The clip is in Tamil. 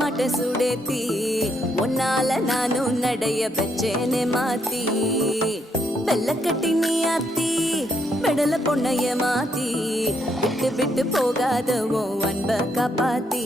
மாட்ட சுடேத்தி உன்னால நானும் நடைய பெச்சேனே மாத்தி வெள்ள கட்டி நீ ஆத்தி பெடல பொண்ணைய மாத்தி விட்டு விட்டு போகாத உன் அன்ப காப்பாத்தி